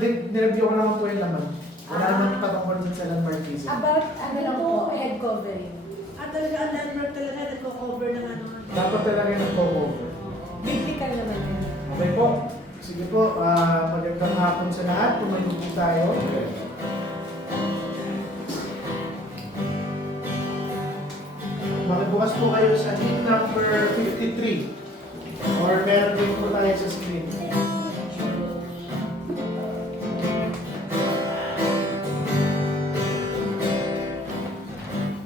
nireview ko naman po yung laman. Wala naman patungkol dun sa landmarkism. About ano lang po, head covering. Talaga, ang landmark talaga, nagko-cover ng ano. Dapat talaga yung nagpo-cover. Biblical naman yun. Okay po. Sige po, magandang hapon sa lahat. Tumayo po tayo. Makibukas po kayo sa hymn number 53. Or meron din po tayo sa screen.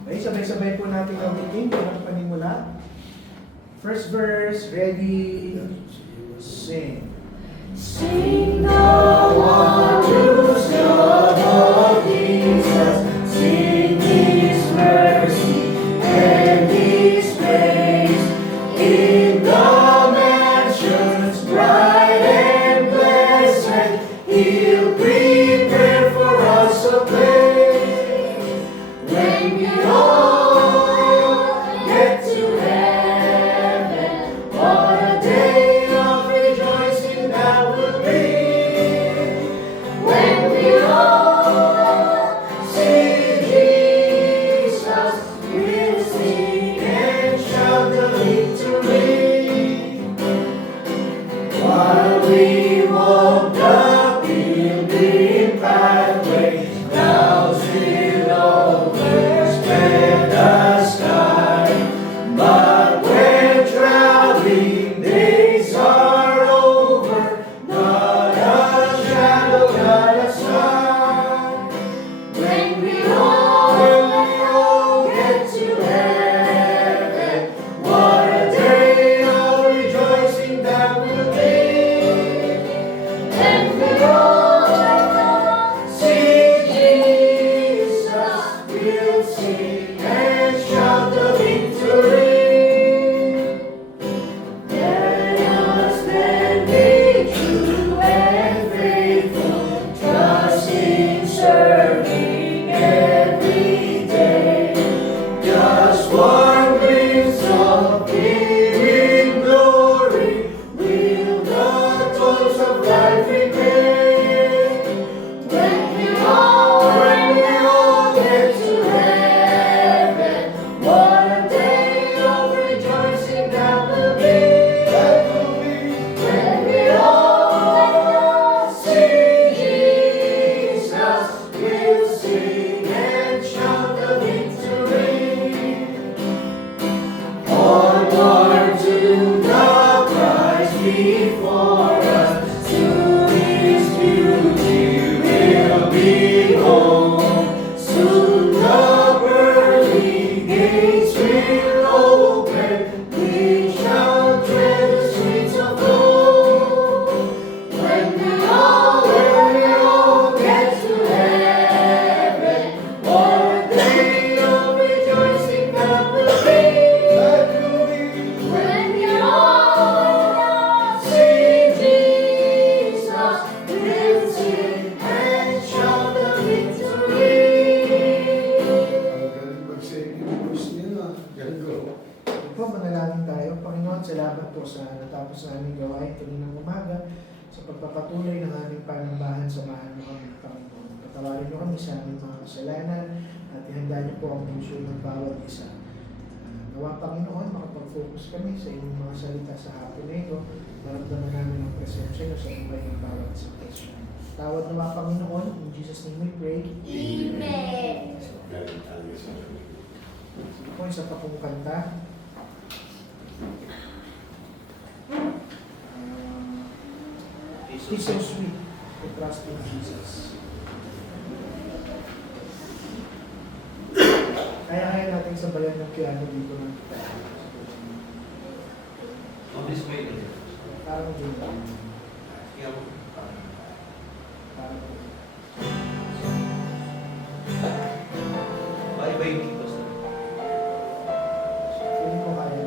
Okay, sabay-sabay po natin gamitin. Walang panimula. First verse, ready, sing. Sing the wondrous love of Jesus, sing His mercy and His praise in the mansions bright and blessed. He'll prepare for us a place when we all get to heaven. What a day of rejoicing that will be when we all see Jesus. We'll sing and shout the victory while we walk the pilgrim pathway. Clouds will overspread the sky, but when traveling days are over, not a shadow, not a sign. When we all get to heaven, what a day of rejoicing that will be. When we all see Jesus, we'll sing and shout the victory. Let us then be true and faithful, trusting, serving every day. Just one glimpse of Him in glory, will the toils of life remain. When we all get to heaven, what a day of rejoicing that will be. When we all see Jesus, we'll sing and shout the victory. Onward to the prize before us, to His beauty we'll behold. Soon the pearly gates will open, we shall tread the streets of gold. When we all get to heaven, what a day of rejoicing that will be. When we all see Jesus, we'll sing and shout the victory. Galing mag-sing yung voice nila. Galing ko. Ito po, manalangin tayo. Panginoon, salamat po sa natapos na aming gawain kaninang umaga sa pagpapatuloy ng aming panambahan. Samahan niyo kami, Panginoon. Patawarin niyo kami sa aming mga kasalanan at ihanda niyo po ang puso ng bawat isa. Nawa, Panginoon, makapag-focus kami sa inyong mga salita sa hapon na ito. Maramdaman namin ang presensya niyo sa buhay ng bawat isa. Tawad nawa, Panginoon. In Jesus' name we pray. Amen. Galing talaga sa Diyos. Ito po, isa pa pong kanta. It's so sweet to trust in Jesus. Kaya natin sabayan ng piano dito ng kita. On this way, Parang din lang. yeah. Parang Iba yung key, Pastor. feeling ko kaya.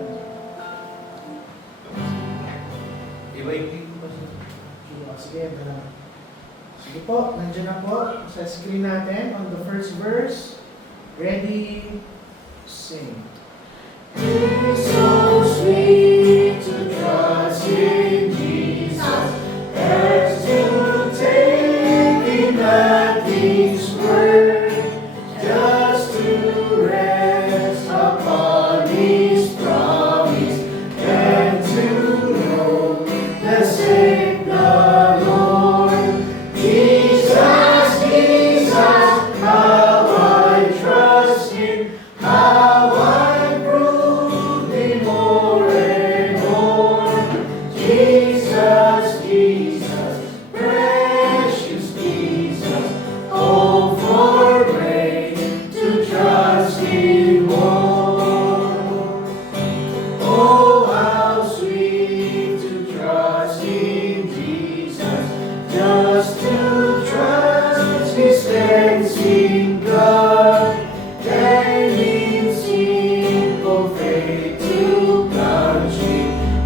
Iba yung key, Pastor. Sige, sige po, nandiyan na po sa screen natin on the first verse. Ready, sing. It's so sweet to trust in Jesus, as to take Jesus, Jesus, precious Jesus, oh, for grace to trust in more. Oh, how sweet to trust in Jesus, just to trust His cleansing blood, and in simple faith to plunge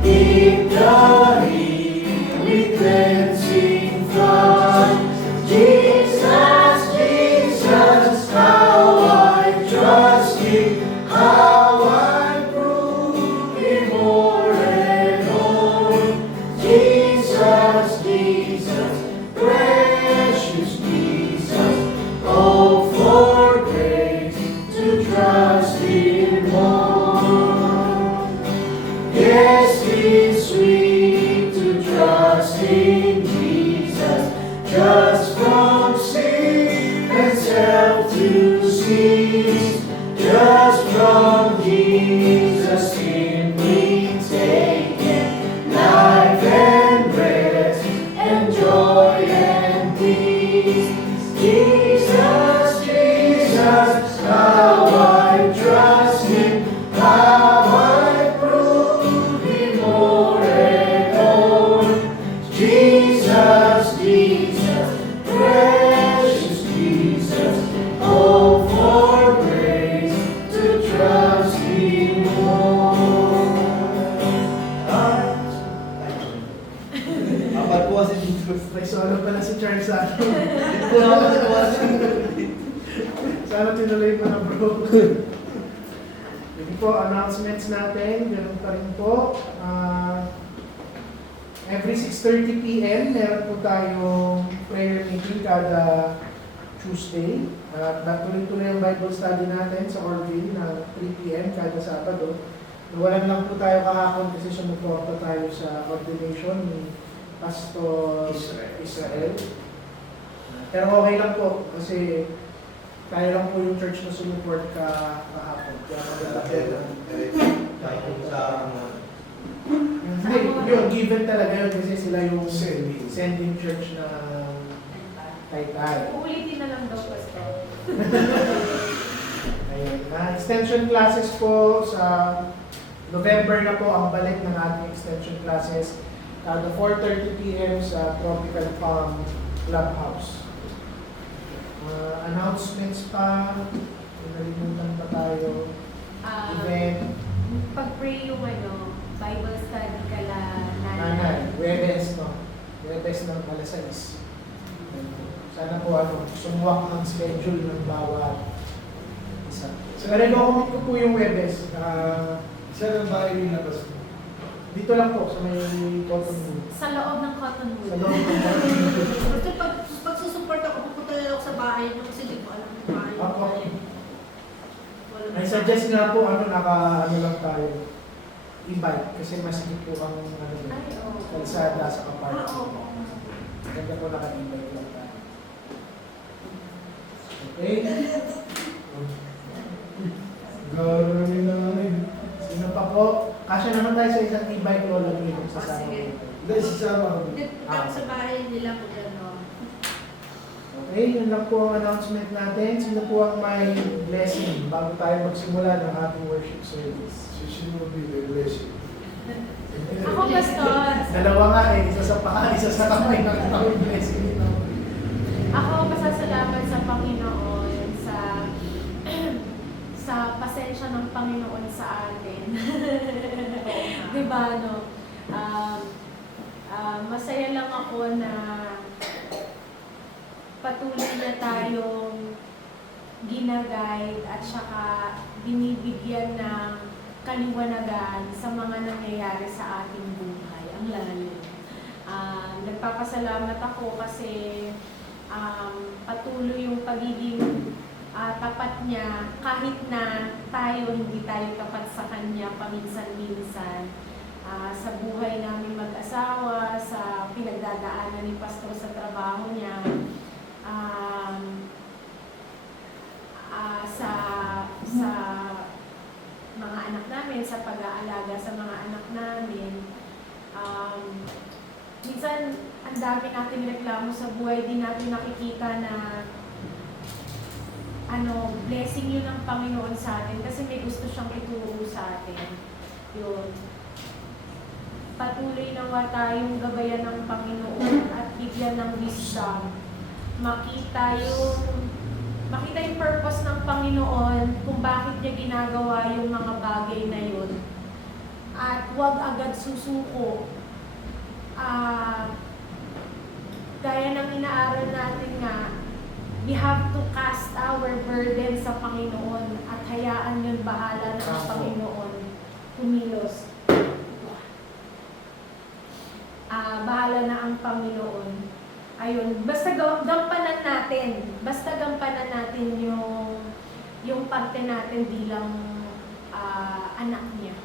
in the healing cleansing flood. Jesus, Jesus, how I trust Him, how I prove Him more and more. Jesus, Jesus, precious Jesus, oh, for grace to trust Him more. Yes, it's sweet to trust in Jesus, just from sin and self to cease, just from Jesus simply taking life and rest and joy and peace. Jesus, Jesus, how I trust Him, how I prove Him more and more. Jesus, Jesus, precious Jesus, oh, for grace to trust Him more. Apat po kasi dito. May solo pala si Charles sa ano. Ito na ako sa buwas. Sana tinuloy mo na bro. Yun po, announcements natin. Ganun pa rin po. Every 6:30 p.m. meron po tayong prayer meeting kada Tuesday. At tuloy-tuloy ang Bible study natin sa Orville na 3 p.m. kada Sabado. Nawalan lang po tayo kahapon kasi sumuporta tayo sa ordination ni Pastor Israel. Pero okay lang po kasi tayo lang po yung church na sumuport kahapon. Kaya maglalaki lang. Kahit sa Hindi, yung given talaga yun kasi sila yung Sending. sending church na Taytay. Uulitin na lang daw, Pastor. Ayun. Extension classes po sa November na po ang balik ng ating extension classes. Kada 4:30 p.m. sa Tropical Palm Clubhouse. Announcements pa. Nalimutan pa tayo. Event. Pag-pray yung Bible study kala Nanay. Webes, no? Webes ng alas 6. Sana po sumuwak ang schedule ng bawat isa. So, recommend ko po yung Webes. Saan ang bahay nila, Pastor? Dito lang po sa may Cottonwood. Sa loob ng Cottonwood. Sa loob ng Cottonwood. Basta pag susupport ako, pupunta lang ako sa bahay niyo kasi di ko alam yung bahay niyo. Ako. Walang I suggest nga po, naka lang tayo. E-bike kasi mas higit po ang Ay, oo. kalsada sa Ah, kapart. oo. Ganda po naka-e-bike lang tayo. Okay? Garo nila rin. Sino pa po? Kasya naman tayo sa isang e-bike lola dito sa Ah, sama. sige. Hindi, sisama ko. Hindi, punta ako sa bahay nila kung gano'n. Okay, yun lang po ang announcement natin. Sino po ang may blessing bago tayo magsimula ng ating worship service? Sino mo bigay blessing? Ako, Pastor. Dalawa nga isa sa paa, isa sa kamay ng tawag blessing nito. Ako, pasasalamat sa Panginoon sa pasensya ng Panginoon sa atin. Diba, no? Masaya lang ako na patuloy na tayong ginaguide at saka binibigyan ng kaliwanagan sa mga nangyayari sa ating buhay. Ang lalim. Nagpapasalamat ako kasi patuloy yung pagiging tapat niya kahit na hindi tayo tapat sa kanya paminsan-minsan. Sa buhay namin mag-asawa, sa pinagdadaanan ni Pastor sa trabaho niya, sa mga anak namin, sa pag-aalaga sa mga anak namin, ang dami nating reklamo sa buhay, di natin nakikita na blessing yun ng Panginoon sa atin kasi may gusto siyang ituro sa atin. Yun. Patuloy nawa tayong gabayan ng Panginoon at bigyan ng wisdom. Makita yung purpose ng Panginoon kung bakit niya ginagawa yung mga bagay na yun. At huwag agad susuko. Gaya ng inaaral natin nga, we have to cast our burden sa Panginoon at hayaan yun bahala ng Panginoon kumilos. Bahala na ang Panginoon. Ayun, basta gampanan natin yung parte natin bilang anak niya.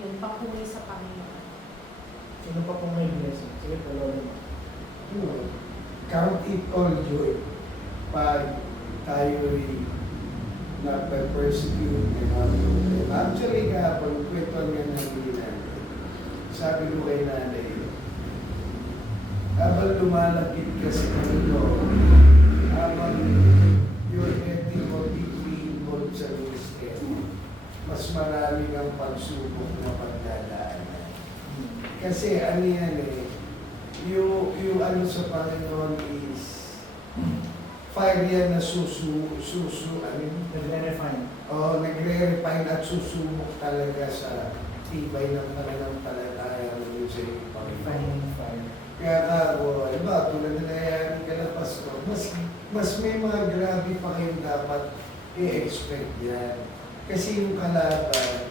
Yun, papuri sa Panginoon. Sino pa pong may blessing? Sige, pala Count it all joy pag tayo'y na-persecute and actually kapag kwetuan nga ng nanay, sabi ko kay nanay, habang lumalapit ka sa Panginoon, habang you're getting more deeply involved sa ministry, mas marami ang pagsubok na pagdadaanan. Kasi ano yan yung ano sa Panginoon is fire yan na nagre-refine. nagre-refine at susubok talaga sa tibay ng pananampalataya ng sa iyong Panginoon. Refining fire. Kaya ako, tulad na nangyayari kalapas ko, mas may mga grabe pa kayong dapat i-expect yan. Kasi yung kalaban,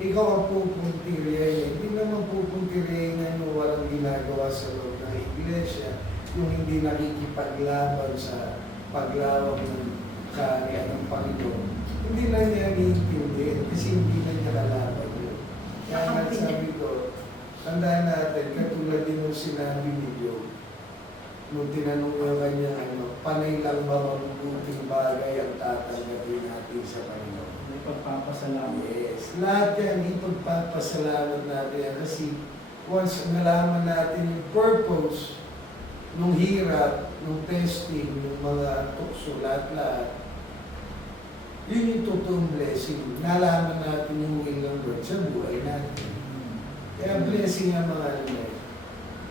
ikaw ang pupuntirya hindi naman pupuntirya ng walang ginagawa sa loob ng iglesia, yung hindi nakikipaglaban sa paglawak ng kaharian ng Panginoon. Hindi na niya iintindihan kasi hindi na niya kalaban yun. Kaya nagsabi ko, tandaan natin, katulad din yung sinabi ni Job, nung tinanong niya kanya, panay lang ba mabubuting bagay ang tatanggapin natin sa Panginoon? May pagpapasalamat. Yes. Lahat yan, ipagpapasalamat natin yan. Kasi once nalaman natin yung purpose nung hirap, nung testing, yung mga tukso, lahat-lahat, yun yung totoong blessing. Nalaman natin yung will ng Lord sa buhay natin. Kaya blessing ang mga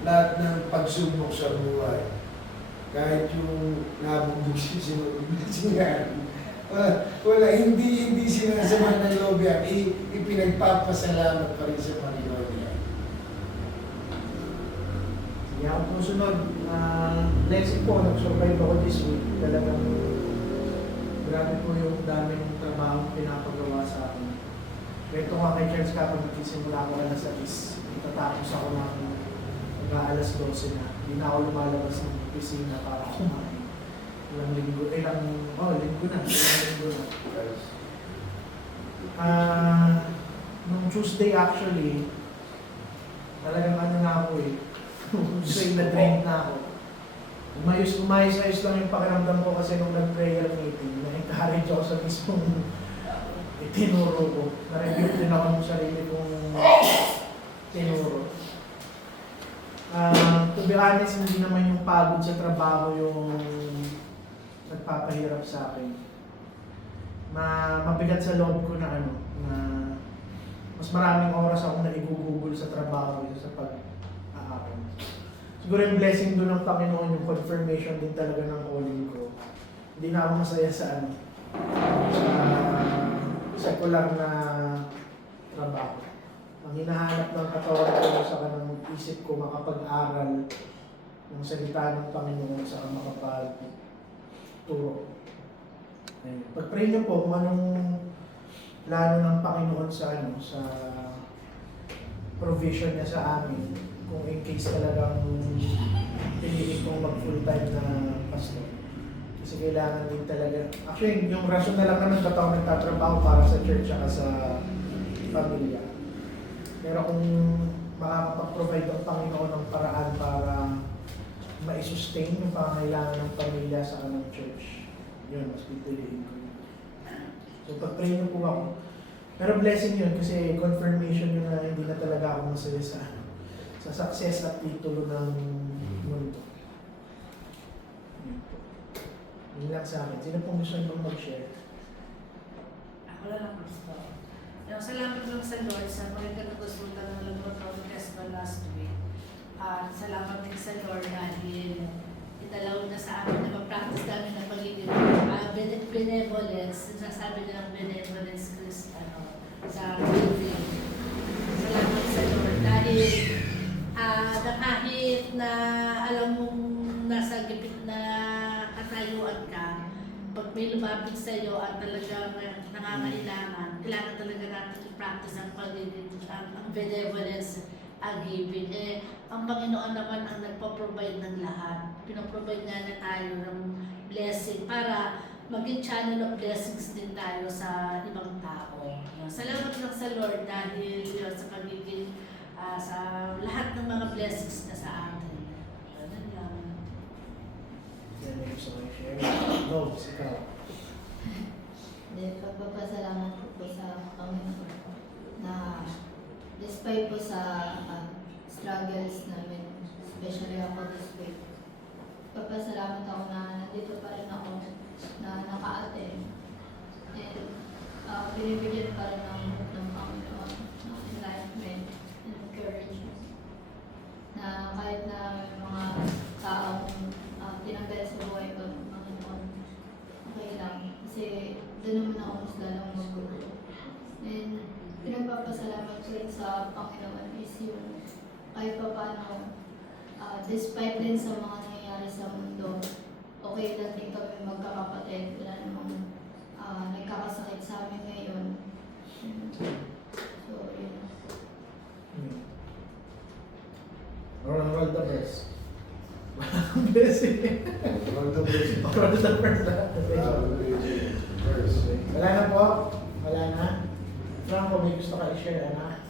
lahat ng pagsubok sa buhay. Kahit yung nabugbog siya sinubugbog wala, hindi sinasama ng loob yan. Ipinagpapasalamat pa rin sa Panginoon yan. Sige, ako po sunod. Blessing po, nag-survive ako this week. Talagang grabe po yung daming trabaho pinapagawa sa akin. Ito nga kay Charles kapag nagsisimula ko alas 6, itatapos ako ng alas 12 na. Hindi na ako lumalabas ng opisina para kumain. Ilang linggo na. Nung Tuesday actually, talagang ano na ako Tuesday na-drain na ako. Umayos-ayos lang yung pakiramdam ko kasi nung nag-prayer meeting, na-encourage ako sa mismong itinuro ko. Na-review din ako ng sarili kong tinuro. To be honest, hindi naman yung pagod sa trabaho yung nagpapahirap sa akin. Mabigat sa loob ko na na mas maraming oras akong naigugugol sa trabaho sa pag-aaral. Siguro yung blessing doon ng Panginoon, yung confirmation din talaga ng calling ko. Hindi na ako masaya sa sa secular na trabaho. Ang hinahanap ng katawan ko sa kanang isip ko makapag-aral ng salita ng Panginoon sa makapag-turo. Pag-pray niyo po kung anong plano ng Panginoon sa sa provision niya sa amin. Kung in case talagang piliin kong mag-full-time na pastor. Kasi kailangan din talaga. Actually, yung rason na lang naman katawang nagtatrabaho para sa church at sa pamilya. Pero kung makakapag-provide ang Panginoon ng paraan para ma-sustain yung pangangailangan ng pamilya sa kanang church, yun, mas pipiliin ko yun. So, pag-pray niyo po ako. Pero blessing yun kasi confirmation yun na hindi na talaga ako masaya sa sa success at titulo ng mundo. Yun po. Yun lang sa akin. Sino pong gusto nyo mag-share? Ako lang gusto. Salamat lang sa Lord sa mga kagustuhan ng Lord Festival last week. Salamat din sa Lord dahil italaw na sa amin na mag-practice namin ng pagiging benevolence. Sinasabi nilang benevolence sa building. Salamat sa Lord dahil na kahit na alam mong nasa gipit na katayuan ka, pag may lumapit sa iyo at talagang nangangailangan, kailangan talaga natin i-practice ang pagiging, ang benevolence, ang giving. Ang Panginoon naman ang nagpo-provide ng lahat. Pinoprovide niya tayo ng blessing para maging channel of blessings din tayo sa ibang tao. Salamat lang sa Lord dahil sa pagiging sa lahat ng mga blessings na sa atin. Ganun lang. Yan may gusto ko i-share. No, ikaw. Pagpapasalamat po sa Panginoon na despite po sa struggles namin, especially ako this week, pagpapasalamat ako na nandito pa rin ako na naka-attend and binibigyan pa rin ng Panginoon ng enlightenment and encouragement na kahit na may mga taong tinanggal sa buhay ko ng Panginoon, okay lang. Kasi doon naman ako mas lalong mag-grow. And pinagpapasalamat ko rin sa Panginoon is yung kahit pa paano, despite din sa mga nangyayari sa mundo, okay lang din kami magkakapatid. Wala namang nagkakasakit sa amin ngayon. So, yun. All the best. Walang blessing. All the best. All the best. First. Wala na po? Wala na? Franco, may gusto ka i-share, anak?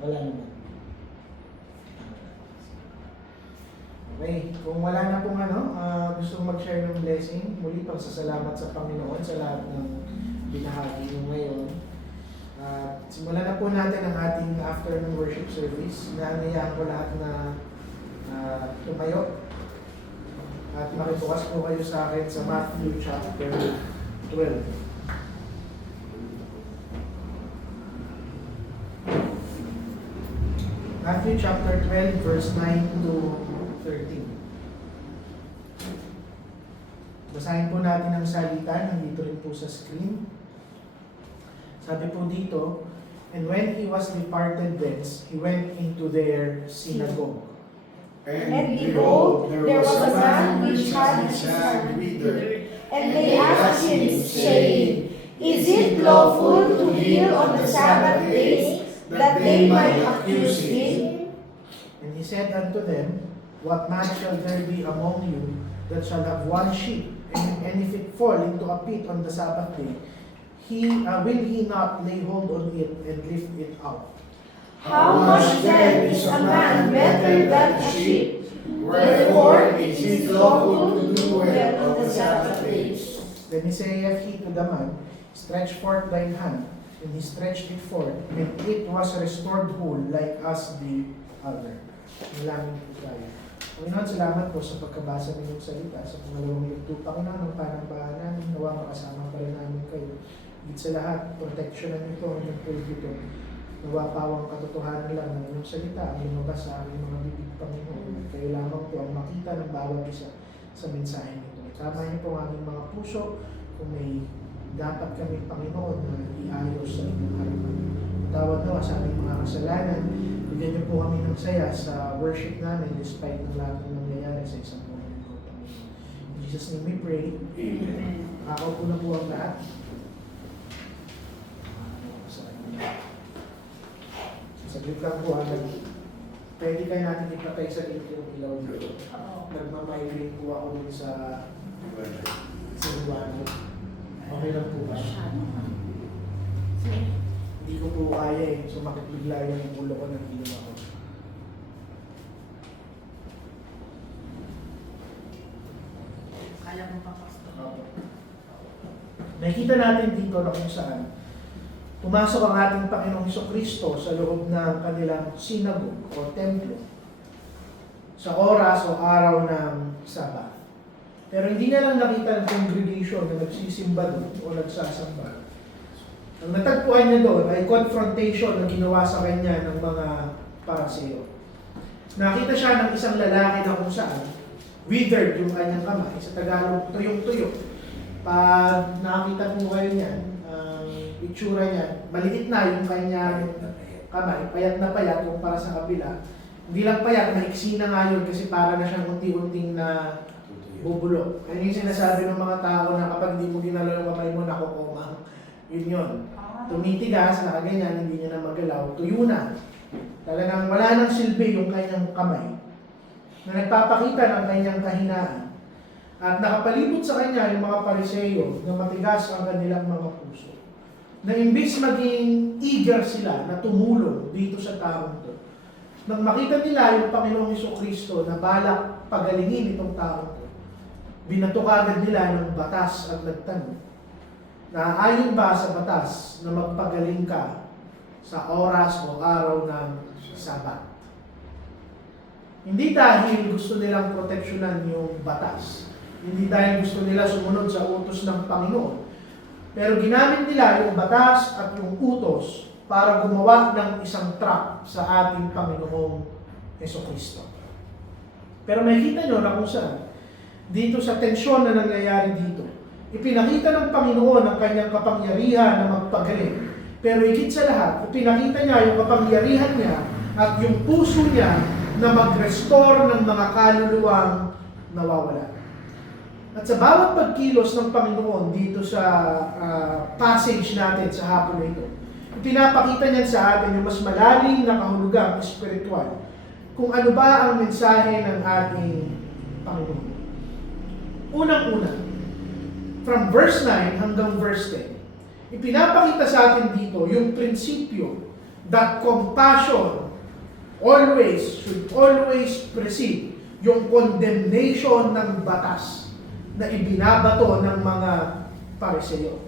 Wala naman. Okay, kung wala na pong gusto mag-share ng blessing, muli pagsasalamat sa Panginoon sa lahat ng binahagi nyo ngayon. Simulan na po natin ang ating afternoon worship service. Inaanayaan ko lahat na tumayo at makibukas po kayo sa akin sa Matthew chapter 12. Matthew chapter 12 verse 9 to 13. Basahin po natin ang salita, nandito rin po sa screen. Sabi po dito, and when he was departed thence, he went into their synagogue. And behold, there was a man which had his hand withered. And they asked him, saying, Is it lawful to heal on the Sabbath days, that they might accuse him? And he said unto them, What man shall there be among you that shall have one sheep, and if it fall into a pit on the Sabbath day, will he not lay hold on it and lift it out? How much then is a man better than a sheep? Wherefore it is lawful to do well on the Sabbath days. Then he saith he to the man, Stretch forth thine hand. And he stretched it forth, and it was restored whole, like as the other. Malangin po tayo. Panginoon, salamat po sa pagkabasa ng iyong salita, sa pangalawang yugto. Panginoon, ng panambahan namin, nawa makasama pa rin namin kayo. Higit sa lahat, proteksyonan niyo po ang inyong pulpito. Nawa pawang katotohanan lang ng inyong salita, ang lumabas sa aming mga bibig, Panginoon. Kayo lamang po ang makita ng bawat isa sa mensahe nito. Tama niyo po ang aming mga puso, kung may dapat kami, Panginoon, na iayos sa inyong harapan. Matawad nawa sa aming mga kasalanan. Bigyan niyo po kami ng saya sa worship namin despite ng lahat ng nangyayari sa isang buwan ko, Panginoon. In Jesus' name we pray. Amen. Ako po na po ang lahat. Saglit lang po, pwede kayo natin ipatay sa dito yung ilaw dito. Nagmamailing po ako dun sa liwanag. Okay lang po ba? Hindi ko po kaya eh. Sumakit bigla yung ulo ko ng ilaw ako. Kala mo pa, Pastor. Nakikita natin dito na kung saan pumasok ang ating Panginoong Hesukristo sa loob ng kanilang synagogue o templo sa oras o araw ng Sabat. Pero hindi niya lang nakita ang congregation na nagsisimba doon o nagsasamba. Ang natagpuan niya doon ay confrontation na ginawa sa kanya ng mga Pariseo. Nakita siya ng isang lalaki na kung saan withered yung kanyang kamay. Sa Tagalog, tuyong-tuyo. Pag nakita po kayo niyan, itsura niya, maliit na yung kanyang kamay, payat na payat kung para sa kabila. Hindi lang payat, maiksi na nga yun kasi para na siyang unti-unting na bubulok. Yan yung sinasabi ng mga tao na kapag hindi mo ginalaw yung kamay mo, nakukumang. Yun yun. Tumitigas, nakaganyan, hindi niya na magalaw, tuyo na. Talagang wala nang silbi yung kanyang kamay na nagpapakita ng kanyang kahinaan. At nakapalibot sa kanya yung mga Pariseo na matigas ang kanilang mga puso. Na imbis maging eager sila na tumulong dito sa taong to. Nang makita nila yung Panginoong Hesukristo na balak pagalingin itong taong to, binato agad nila ng batas at nagtanong na ayon ba sa batas na magpagaling ka sa oras o araw ng Sabat. Hindi dahil gusto nilang proteksyonan yung batas. Hindi dahil gusto nila sumunod sa utos ng Panginoon. Pero ginamit nila yung batas at yung utos para gumawa ng isang trap sa ating Panginoong Hesukristo. Pero makikita nyo na kung saan, dito sa tensyon na nangyayari dito, ipinakita ng Panginoon ang kanyang kapangyarihan na magpagaling. Pero higit sa lahat, ipinakita niya yung kapangyarihan niya at yung puso niya na mag-restore ng mga kaluluwang nawawala. At sa bawat pagkilos ng Panginoon dito sa passage natin sa hapon na ito, pinapakita niya sa atin yung mas malalim na kahulugang espiritual kung ano ba ang mensahe ng ating Panginoon. Unang-una, from verse 9 hanggang verse 10, ipinapakita sa atin dito yung prinsipyo that compassion should always precede yung condemnation ng batas na ibinabato ng mga Pariseo.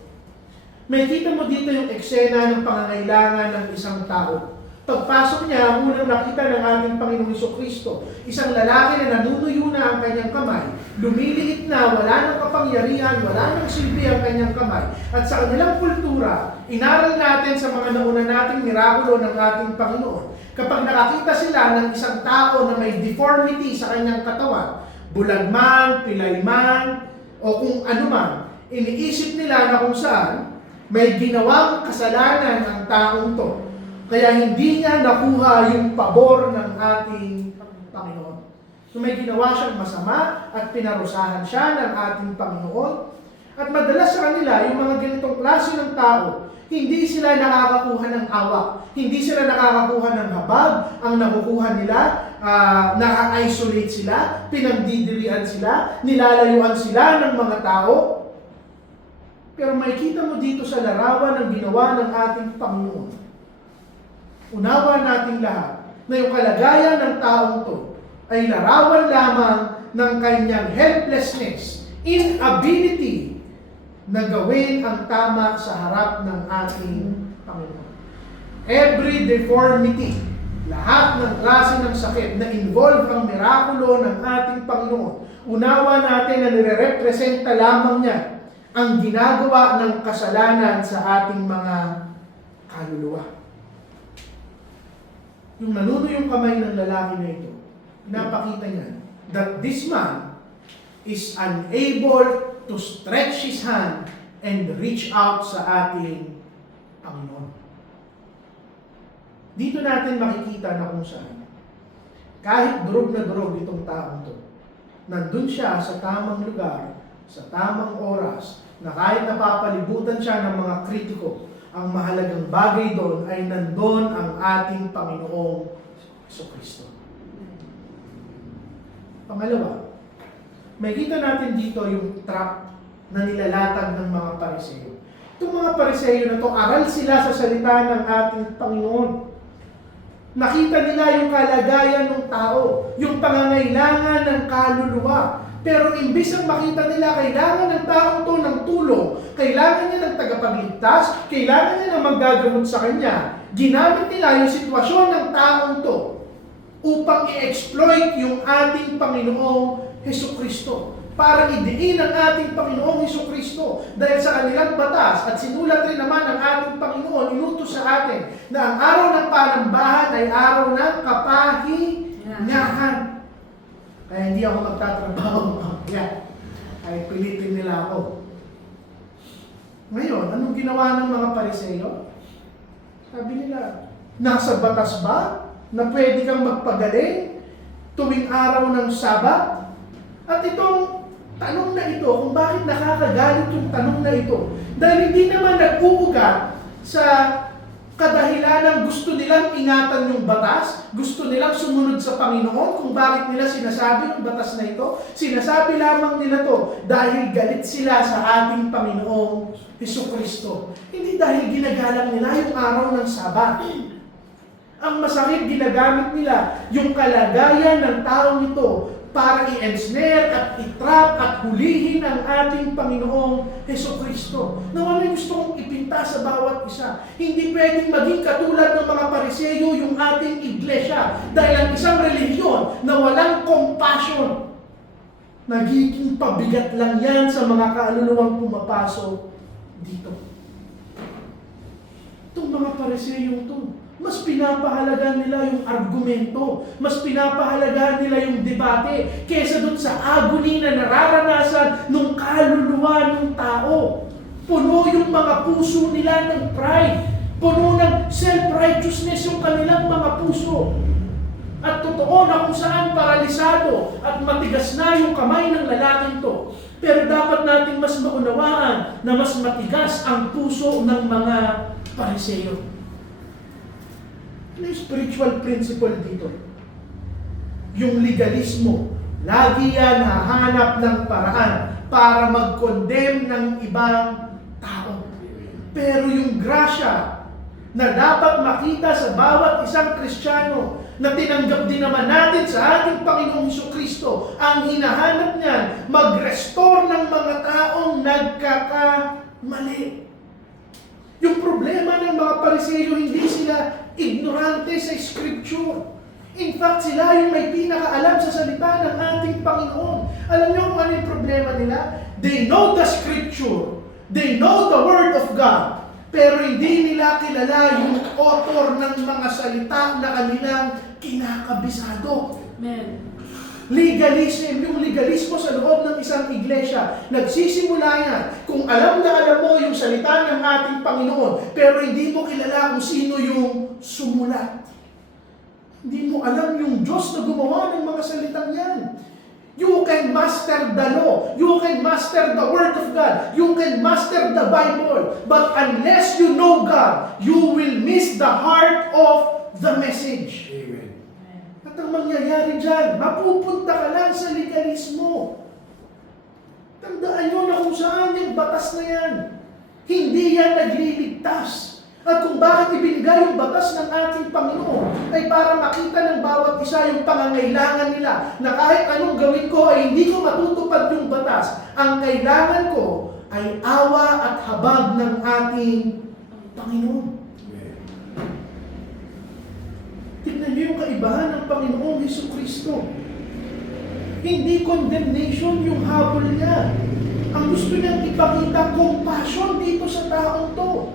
May kita mo dito yung eksena ng pangangailangan ng isang tao. Pagpasok niya, ang unang nakita ng ating Panginoong Hesukristo, isang lalaki na nanunuyo na ang kanyang kamay, lumiliit na, wala ng kapangyarihan, wala ng silbi ang kanyang kamay. At sa kanilang kultura, inaral natin sa mga nauna nating mirakulo ng ating Panginoon. Kapag nakakita sila ng isang tao na may deformity sa kanyang katawan, bulag man, pilay man, o kung ano man, iniisip nila na kung saan may ginawang kasalanan ang taong to. Kaya hindi niya nakuha yung pabor ng ating Panginoon. So may ginawa siyang masama at pinarusahan siya ng ating Panginoon. At madalas sa kanila, yung mga ganitong klase ng tao, hindi sila nakakakuha ng awa. Hindi sila nakakakuha ng habag. Ang nakukuha nila, na-isolate sila, pinagdidirian sila, nilalayuan sila ng mga tao. Pero makikita mo dito sa larawan ng ginawa ng ating Panginoon. Unawa nating lahat na yung kalagayan ng taong to ay larawan lamang ng kanyang helplessness, inability na gawin ang tama sa harap ng ating Panginoon. Every deformity, lahat ng klase ng sakit na involve ang mirakulo ng ating Panginoon, unawa natin na nire-representa lamang niya ang ginagawa ng kasalanan sa ating mga kaluluwa. Yung nanunuyong kamay ng lalaki na ito, pinapakita niya that this man is unable to stretch his hand and reach out sa ating Panginoon. Dito natin makikita na kung saan, kahit durog na durog itong taong to, nandun siya sa tamang lugar, sa tamang oras, na kahit napapalibutan siya ng mga kritiko, ang mahalagang bagay doon ay nandun ang ating Panginoong Hesukristo. Pangalawa, makikita natin dito yung trap na nilalatag ng mga Pariseo. Itong mga Pariseo na to, aral sila sa salita ng ating Panginoon. Nakita nila yung kalagayan ng tao, yung pangangailangan ng kaluluwa. Pero imbis ang makita nila, kailangan ng taong to ng tulong, kailangan niya ng tagapagligtas, kailangan niya ng manggagamot sa kanya, ginamit nila yung sitwasyon ng taong to upang i-exploit yung ating Panginoong Hesukristo. Para idiin ang ating Panginoong Hesukristo dahil sa kanilang batas at sinulat rin naman ang ating Panginoon, inutos sa atin na ang araw ng panambahan ay araw ng kapahingahan. Kaya hindi ako magtatrabaho mamaya. Ay pilitin nila ako. Ngayon, anong ginawa ng mga Pariseo? Sabi nila, nasa batas ba na pwede kang magpagaling tuwing araw ng Sabat? At itong tanong na ito, kung bakit nakakagalit yung tanong na ito, dahil hindi naman nag-uugat sa kadahilan ng gusto nilang ingatan yung batas, gusto nilang sumunod sa Panginoon, kung bakit nila sinasabi yung batas na ito. Sinasabi lamang nila to dahil galit sila sa ating Panginoong Hesukristo. Hindi dahil ginagalang nila yung araw ng Sabat. Ang masakit, ginagamit nila yung kalagayan ng taong ito para i-ensnare at i-trap at hulihin ang ating Panginoong Hesukristo. Nawa may gusto kong ipinta sa bawat isa. Hindi pwedeng maging katulad ng mga Pariseo yung ating iglesia dahil ang isang relihiyon na walang compassion, nagiging pabigat lang yan sa mga kaluluwang pumapasok dito. Itong mga Pariseo to, mas pinapahalaga nila yung argumento, mas pinapahalaga nila yung debate, kesa dun sa agony na nararanasan ng kaluluwa ng tao. Puno yung mga puso nila ng pride, puno ng self-righteousness yung kanilang mga puso. At totoo na kung saan paralisado at matigas na yung kamay ng lalaking to. Pero dapat nating mas maunawaan na mas matigas ang puso ng mga Pariseo. Ano yung spiritual principle dito? Yung legalismo. Lagi yan hahanap ng paraan para mag-condemn ng ibang tao. Pero yung grasya na dapat makita sa bawat isang Kristiyano na tinanggap din naman natin sa ating Panginoong Hesukristo, ang hinahanap niyan, mag-restore ng mga taong nagkakamali. Yung problema ng mga Pariseo, hindi sila ignorante sa Scripture. In fact, sila yung may pinakaalam sa salita ng ating Panginoon. Alam niyo kung ano yung problema nila? They know the Scripture. They know the Word of God. Pero hindi nila kilala yung author ng mga salita na kanilang kinakabisado. Amen. Legalism, yung legalismo sa loob ng isang iglesia, nagsisimula yan kung alam na alam mo yung salita ng ating Panginoon, pero hindi mo kilala kung sino yung sumulat. Hindi mo alam yung Diyos na gumawa ng mga salitang yan. You can master the law. You can master the Word of God. You can master the Bible. But unless you know God, you will miss the heart of the message. Amen. At ang mangyayari dyan, mapupunta ka lang sa legalismo. Tandaan nyo na kung saan yung batas na yan. Hindi yan nagliligtas. At kung bakit ibinigay yung batas ng ating Panginoon, ay para makita ng bawat isa yung pangangailangan nila na kahit anong gawin ko ay hindi ko matutupad yung batas. Ang kailangan ko ay awa at habag ng ating Panginoon. Tignan niyo yung kaibahan ng Panginoong Hesukristo. Hindi condemnation yung habol niya. Ang gusto niyang ipakita, compassion dito sa taong to.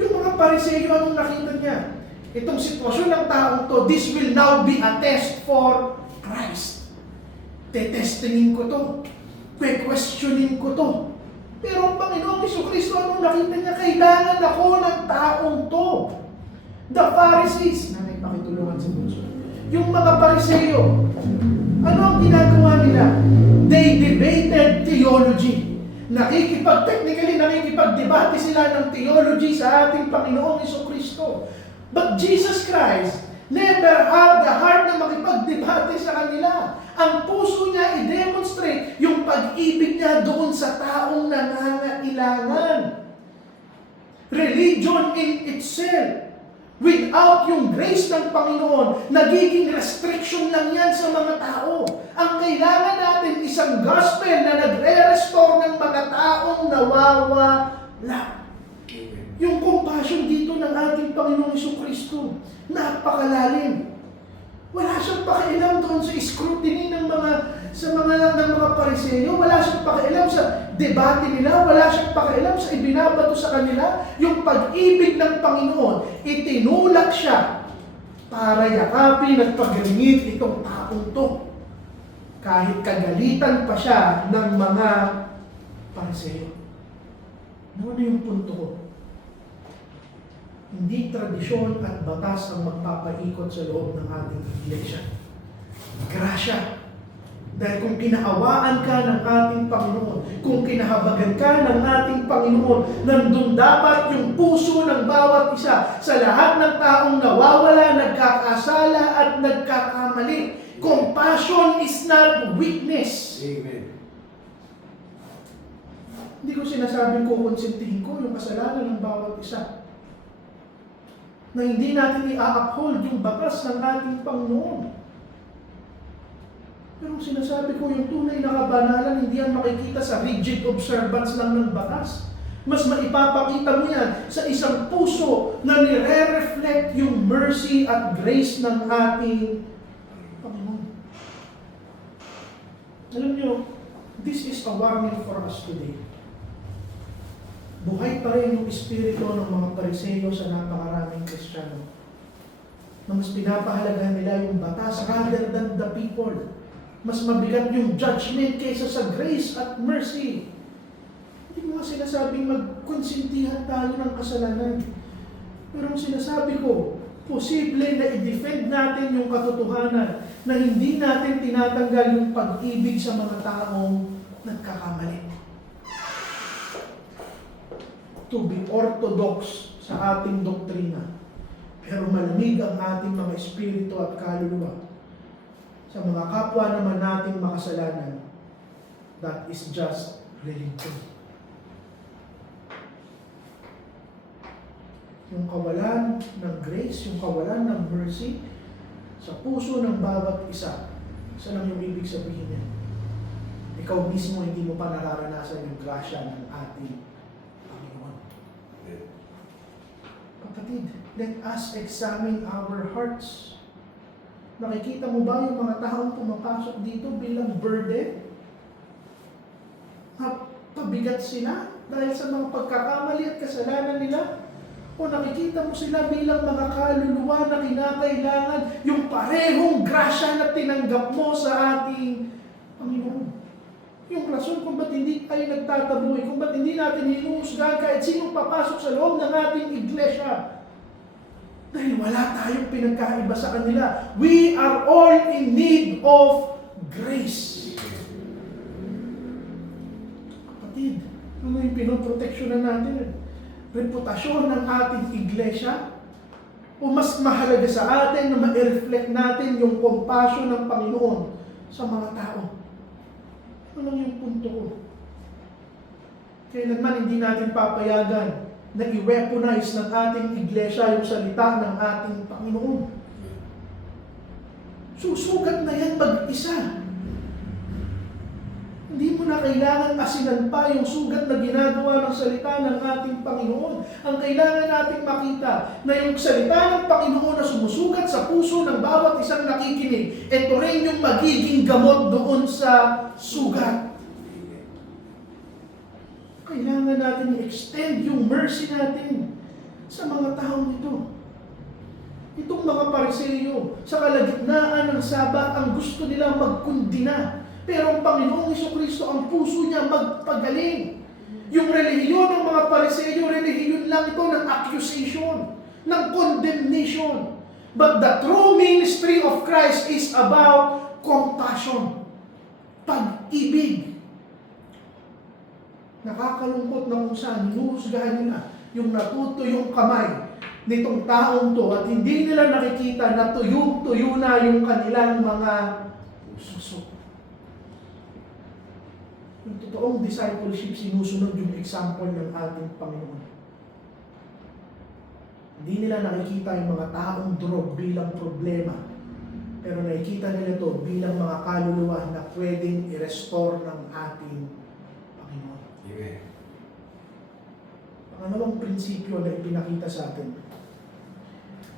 Yung mga Pariseo, anong nakita niya? Itong sitwasyon ng taong to, this will now be a test for Christ. Tetestingin ko to. Questionin ko to. Pero ang Panginoong Hesukristo, anong nakita niya? Kailangan ako ng taong to. The Pharisees, nanay pakitulungan si Bunso. Yung mga Pariseo, ano ang ginagawa nila? They debated theology. Technically nakikipagdebate sila ng theology sa ating Panginoong Hesukristo. But Jesus Christ never had the heart na makipagdebate sa kanila. Ang puso niya i-demonstrate yung pag-ibig niya doon sa taong nangangailangan. Religion in itself Without yung grace ng Panginoon, nagiging restriction lang yan sa mga tao. Ang kailangan natin isang gospel na nagre-restore ng mga taong nawawala. Yung compassion dito ng ating Panginoong Jesucristo, napakalalim. Wala siyang pakialam doon sa scrutiny ng mga Pariseo, wala siyang pakialam sa debate nila, wala siyang pakialam sa ibinabato sa kanila. Yung pag-ibig ng Panginoon, itinulak siya para yakapin at pagringit itong taong to. Kahit kagalitan pa siya ng mga Pariseo. Ano yung punto ko? Hindi tradisyon at batas ang magpapaikot sa loob ng ating iglesia. Grasya. Dahil kung kinaawaan ka ng ating Panginoon, kung kinahabagan ka ng ating Panginoon, nandun dapat yung puso ng bawat isa sa lahat ng taong nawawala, nagkakasala at nagkakamali. Compassion is not weakness. Amen. Hindi ko sinasabing kukonsintihin ko yung kasalanan ng bawat isa. Na hindi natin i-uphold yung batas ng ating Panginoon. Pero sinasabi ko, yung tunay na kabanalan, hindi yan makikita sa rigid observance lang ng batas. Mas maipapakita mo yan sa isang puso na nire-reflect yung mercy at grace ng ating Panginoon. Alam nyo, this is a warning for us today. Buhay pa rin yung espiritu ng mga Pariseo sa napakaraming Kristiyano. Na mas pinapahalagahan nila yung batas rather than the people. Mas mabigat yung judgment kaysa sa grace at mercy. Hindi mo nga sinasabing magkonsintihan tayo ng kasalanan. Pero ang sinasabi ko, posible na i-defend natin yung katotohanan na hindi natin tinatanggal yung pag-ibig sa mga taong nagkakamali. To be orthodox sa ating doktrina, pero malamig ang ating mga espiritu at kaluluwa sa mga kapwa naman nating makasalanan. That is just religion. Yung kawalan ng grace, yung kawalan ng mercy sa puso ng bawat isa. Isa lang yung ibig sabihin niya. Ikaw mismo hindi mo pa nararanasan yung grasya ng ating Panginoon. Kapatid, let us examine our hearts. Nakikita mo ba yung mga taong pumapasok dito bilang burden? Pabigat sila dahil sa mga pagkakamali at kasalanan nila? O nakikita mo sila bilang mga kaluluwa na kinakailangan yung parehong grasya na tinanggap mo sa ating Panginoon? Yung rason kung ba't hindi tayo nagtataboy, kung ba't hindi natin hinuhusgahan kahit sinong papasok sa loob ng ating iglesia. Dahil wala tayong pinagkaiba sa kanila. We are all in need of grace. Kapatid, ano yung pinoproteksyonan natin? Reputasyon ng ating iglesia? O mas mahalaga sa atin na ma-reflect natin yung compassion ng Panginoon sa mga tao? Ano lang yung punto ko? Kailanman hindi natin papayagan na i-weaponize ng ating iglesia yung salita ng ating Panginoon. Susugat na yan mag-isa. Hindi mo na kailangan asinan pa yung sugat na ginagawa ng salita ng ating Panginoon. Ang kailangan nating makita na yung salita ng Panginoon na sumusugat sa puso ng bawat isang nakikinig, ito rin yung magiging gamot doon sa sugat. Kailangan natin i-extend yung mercy natin sa mga taong ito. Itong mga Pariseo, sa kalagitnaan ng Sabat, ang gusto nila magkundina. Pero ang Panginoong Jesucristo, ang puso niya magpagaling. Yung relihiyon ng mga Pariseo, relihiyon lang ito ng accusation, ng condemnation. But the true ministry of Christ is about compassion, pag-ibig. Nakakalungkot na kung saan hinuhusgahan nila yung natuto yung kamay nitong taong to at hindi nila nakikita na tuyong-tuyo na yung kanilang mga suso. Yung totoong discipleship, sinusunod yung example ng ating Panginoon. Hindi nila nakikita yung mga taong durog bilang problema. Pero nakikita nila ito bilang mga kaluluwa na pwedeng i-restore ng ating Panginoon. Amen. Pangalawang prinsipyo na ipinakita sa atin.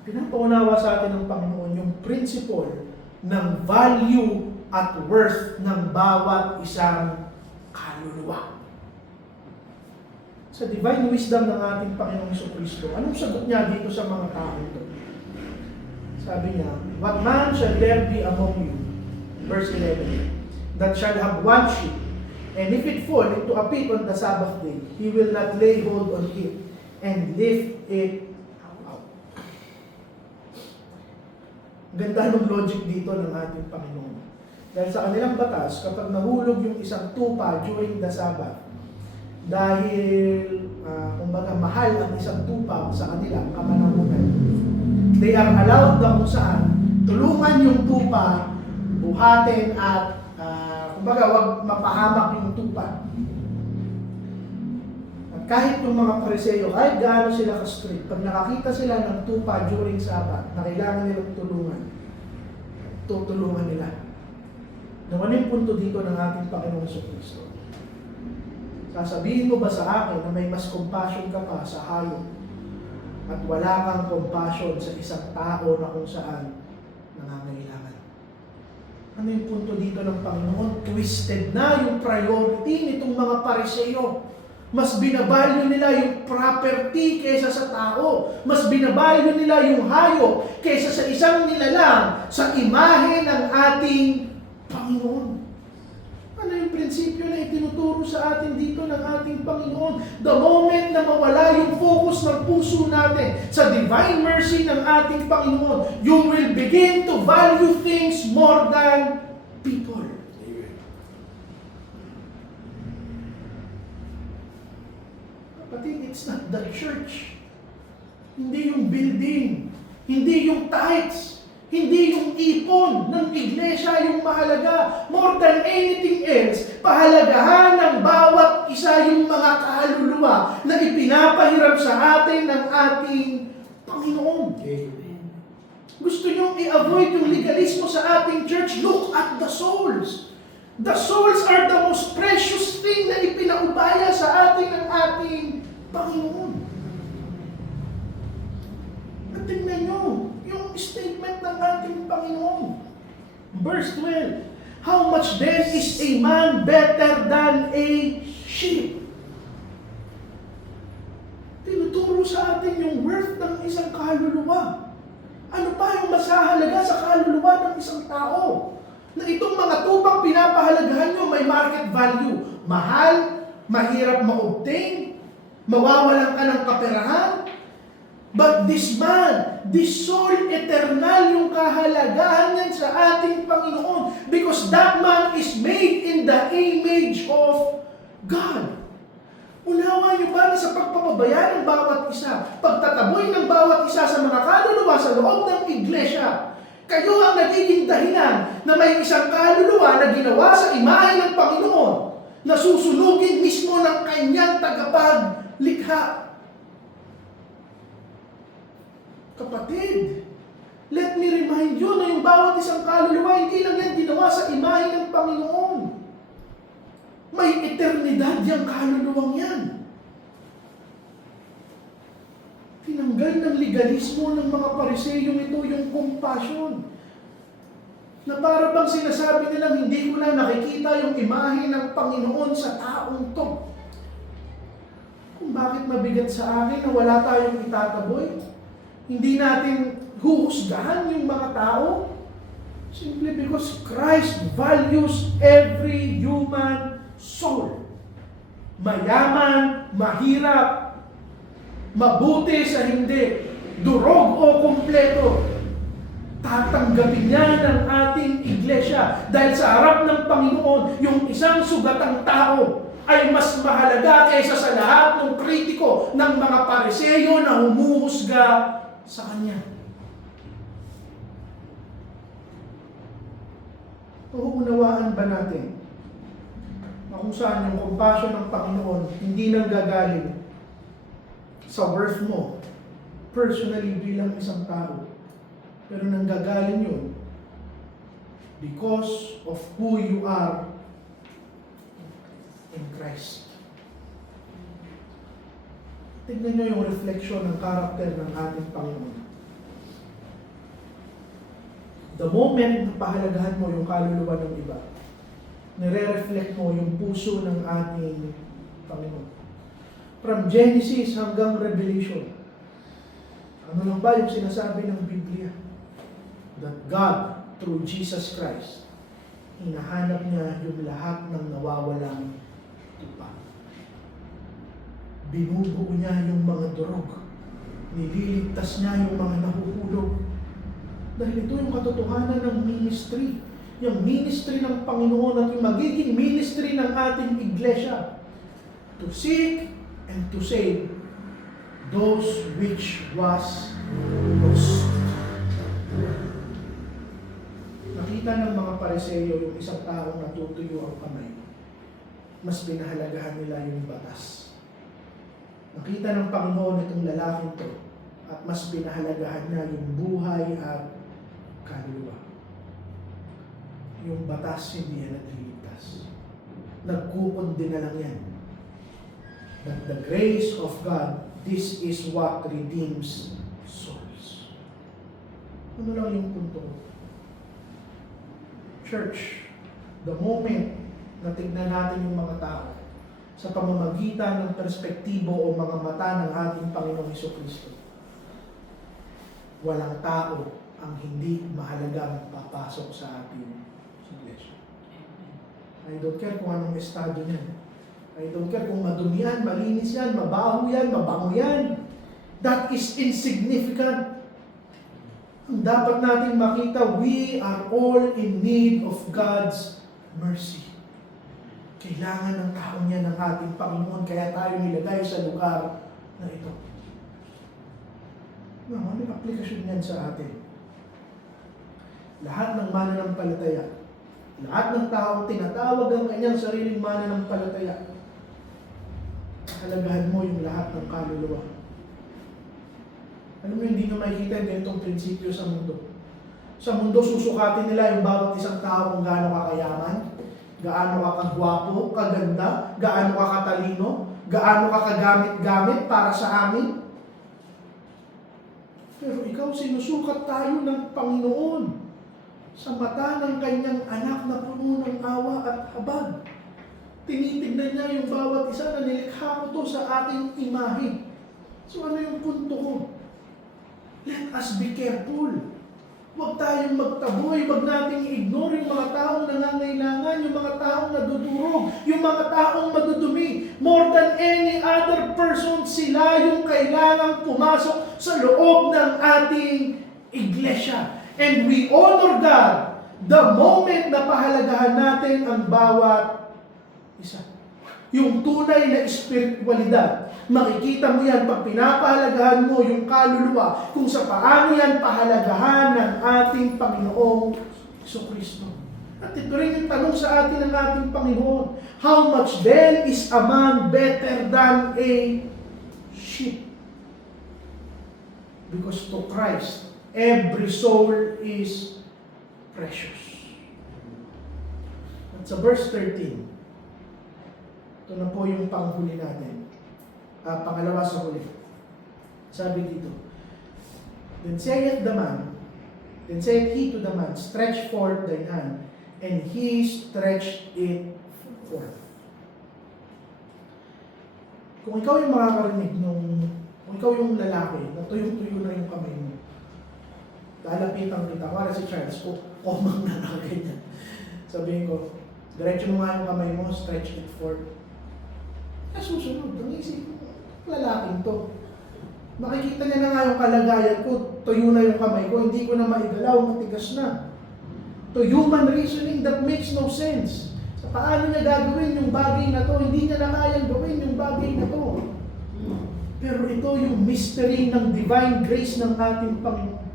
Pinapaunawa sa atin ng Panginoon yung principle ng value at worth ng bawat isang kaluluwa. Sa divine wisdom ng ating Panginoong Jesucristo, anong sagot niya dito sa mga tao ito? Sabi niya, what man shall there be among you, verse 11, that shall have one sheep, and if it fall into a pit on the Sabbath day, he will not lay hold on it and lift it out. Ganda ng logic dito ng ating Panginoon. Dahil sa kanilang batas, kapag nahulog yung isang tupa during the Sabbath, dahil kumbaga mahal ang isang tupa sa kanila, kamanahunan, they are allowed na kung saan tulungan yung tupa, buhatin at kumbaga wag mapahamak yung tupa. At kahit yung mga Pariseo, kahit gaano sila ka-strict, pag nakakita sila ng tupa during Sabbath na kailangan nilang tulungan, tutulungan nila. Ano yung punto dito ng ating Panginoong Jesucristo? Sasabihin mo ba sa akin na may mas compassion ka pa sa hayop at wala kang compassion sa isang tao na kung saan nangangailangan? Ano yung punto dito ng Panginoon? Twisted na yung priority nitong mga Pariseo. Mas binabalyo nila yung property kaysa sa tao. Mas binabalyo nila yung hayop kaysa sa isang nilalang sa imahe ng ating Panginoon. Ano yung prinsipyo na itinuturo sa atin dito ng ating Panginoon? The moment na mawala yung focus ng puso natin sa divine mercy ng ating Panginoon, you will begin to value things more than people. Amen. Kapatid, it's not the church. Hindi yung building. Hindi yung tithes. Hindi yung ipon ng iglesia yung mahalaga. More than anything else, pahalagahan ng bawat isa yung mga kaluluwa na ipinapahiram sa atin ng ating Panginoon. Gusto nyo i-avoid yung legalismo sa ating church? Look at the souls. The souls are the most precious thing na ipinaubaya sa atin ng ating Panginoon. At tingnan nyo, yung statement ng ating Panginoon. Verse 12, how much then is a man better than a sheep? Tinuturo sa atin yung worth ng isang kaluluwa. Ano pa yung masahalaga sa kaluluwa ng isang tao? Na itong mga tupang pinapahalagahan nyo may market value. Mahal, mahirap ma-obtain, mawawalan ka ng kaperahan. But this man, this soul, eternal yung kahalagahan niyan sa ating Panginoon. Because that man is made in the image of God. Unawa niyo ba na sa pagpapabaya ng bawat isa, pagtataboy ng bawat isa sa mga kaluluwa sa loob ng iglesia, kayo ang nagiging dahilan na may isang kaluluwa na ginawa sa imahe ng Panginoon na susunugin mismo ng kanyang tagapaglikha. Kapatid, let me remind you na yung bawat isang kaluluwa, hindi lang yan ginawa sa imahe ng Panginoon. May eternidad yung kaluluwang yan. Tinanggal ng legalismo ng mga Pariseyong ito yung compassion. Na para bang sinasabi nilang hindi ko na nakikita yung imahe ng Panginoon sa taong to. Kung bakit mabigat sa akin na wala tayong itataboy, hindi natin huhusgahan yung mga tao, simply because Christ values every human soul. Mayaman, mahirap, mabuti sa hindi, durog o kumpleto, tatanggapin niya ng ating iglesia dahil sa harap ng Panginoon, yung isang sugatang tao ay mas mahalaga kaysa sa lahat ng kritiko ng mga Pariseyo na humuhusga sa Kanya. Uunawaan ba natin na kung saan yung compassion ng Panginoon hindi nang gagaling sa worth mo, personally bilang isang tao. Pero nanggagaling yun because of who you are in Christ. Tignan nyo yung reflection ng karakter ng ating Panginoon. The moment na pahalagahan mo yung kaluluwa ng iba, nire-reflect mo yung puso ng ating Panginoon. From Genesis hanggang Revelation, ano lang ba yung sinasabi ng Biblia? That God, through Jesus Christ, hinahanap niya yung lahat ng nawawalang tupa. Binubuo niya yung mga durog. Nililigtas niya yung mga nahuhulog. Dahil ito yung katotohanan ng ministry. Yung ministry ng Panginoon at yung magiging ministry ng ating iglesia. To seek and to save those which was lost. Nakita ng mga Pariseo yung isang taong natutuyo ang kamay. Mas pinahalagahan nila yung batas. Nakita ng Panginoon itong lalaking to at mas pinahalagahan niya yung buhay at kaluluwa. Yung batas hindi yan nagliligtas. Nagkukundi na lang yan. But the grace of God, this is what redeems souls. Ano lang yung punto ko? Church, the moment na tignan natin yung mga tao sa pamamagitan ng perspektibo o mga mata ng ating Panginoong Hesukristo, walang tao ang hindi mahalagang papasok sa ating iglesia. I don't care kung anong estado niyan. I don't care kung madumi yan, malinis yan, mabaho yan, mabango yan. That is insignificant. Ang dapat nating makita, we are all in need of God's mercy. Kailangan ng taong niya ng ating Panginoon, kaya tayo nilagay sa lugar na ito. Ano yung aplikasyon niyan sa atin? Lahat ng mananampalataya, lahat ng taong tinatawag ang kanyang sariling mananampalataya, halagahan mo yung lahat ng kaluluwa. Alam mo, hindi nyo makikita yung ganitong prinsipyo sa mundo. Sa mundo, susukatin nila yung bawat isang tao kung gaano kakayaman, gaano ka kagwapo, kaganda, gaano ka katalino, gaano ka kagamit-gamit para sa amin. Pero ikaw, sinusukat tayo ng Panginoon sa mata ng kanyang anak na puno ng awa at habag. Tinitignan niya yung bawat isa na nilikha ko to sa aking imahe. So ano yung punto ko? Let us be careful. Huwag tayong magtaboy, huwag nating i-ignore yung mga taong nangangailangan, yung mga taong nadudurog, yung mga taong madudumi. More than any other person, sila yung kailangang pumasok sa loob ng ating iglesia. And we honor God the moment na pahalagahan natin ang bawat isa. Yung tunay na espiritualidad, makikita mo yan pag pinapahalagahan mo yung kaluluwa kung sa paano yan pahalagahan ng ating Panginoong Jesucristo. At ito rin yung tanong sa atin ng ating Panginoon. How much then is a man better than a sheep? Because to Christ, every soul is precious. At sa verse 13, ito na po yung panghuli natin. Pangalawa sa huli. Sabi dito, Then saith he to the man, stretch forth thine hand, and he stretched it forth. Kung ikaw yung makakarinig kung ikaw yung lalaki, na tuyong-tuyo na yung kamay mo, lalapitan kita, wala si Charles, komang na nakaganyan. Sabihin ko, diretso mo nga yung kamay mo, stretch it forth. Susunod, ang isip ko, lalaking to. Makikita niya na nga yung kalagayan ko, tuyo na yung kamay ko, hindi ko na maigalaw, matigas na. To human reasoning, that makes no sense. Sa paano niya gagawin yung bagay na to, hindi niya na kayang gawin yung bagay na to. Pero ito yung mystery ng divine grace ng ating Panginoon.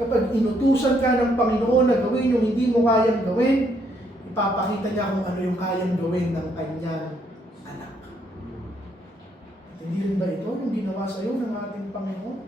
Kapag inutusan ka ng Panginoon na gawin yung hindi mo kayang gawin, ipapakita niya kung ano yung kayang gawin ng kanyang anak. At hindi rin ba ito yung ginawa sa iyo ng ating Panginoon?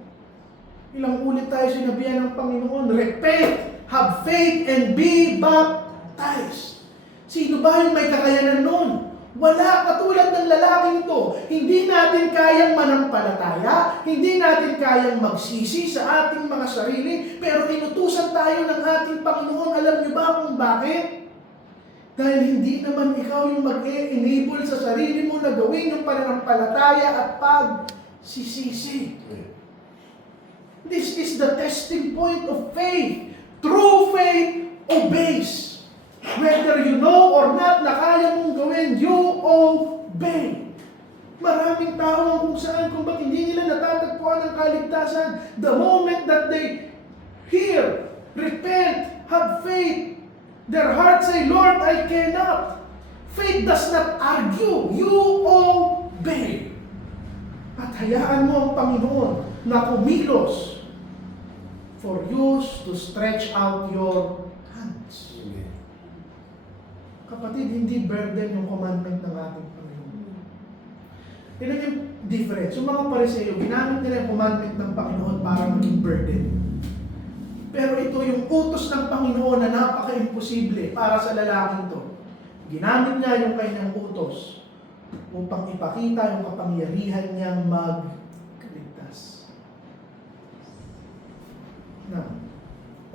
Ilang ulit tayo sinabihan ng Panginoon, repent, have faith, and be baptized. Sino ba yung may kakayanan nun? Wala, katulad ng lalaking to. Hindi natin kayang manampalataya, hindi natin kayang magsisi sa ating mga sarili, pero inutusan tayo ng ating Panginoon. Alam niyo ba kung bakit? Dahil hindi naman ikaw yung mag-enable sa sarili mo na gawin yung pananampalataya at pagsisisi. This is the testing point of faith. True faith obeys. Whether you know or not na kaya mong gawin, you obey. Maraming tao ang kung saan, kung ba't hindi nila natatagpuan ang kaligtasan. The moment that they hear, repent, have faith, their hearts say, Lord, I cannot. Faith does not argue. You obey. At hayaan mo ang Panginoon na kumilos for you to stretch out your hands. Kapatid, hindi burden yung commandment ng ating Panginoon. Tignan yung difference. Yung mga Pariseo, ginamit nila yung commandment ng Panginoon para maging burden. Pero ito yung utos ng Panginoon na napaka-imposible para sa lalaking to. Ginamit niya yung kanyang utos upang ipakita yung kapangyarihan niyang magligtas. Now,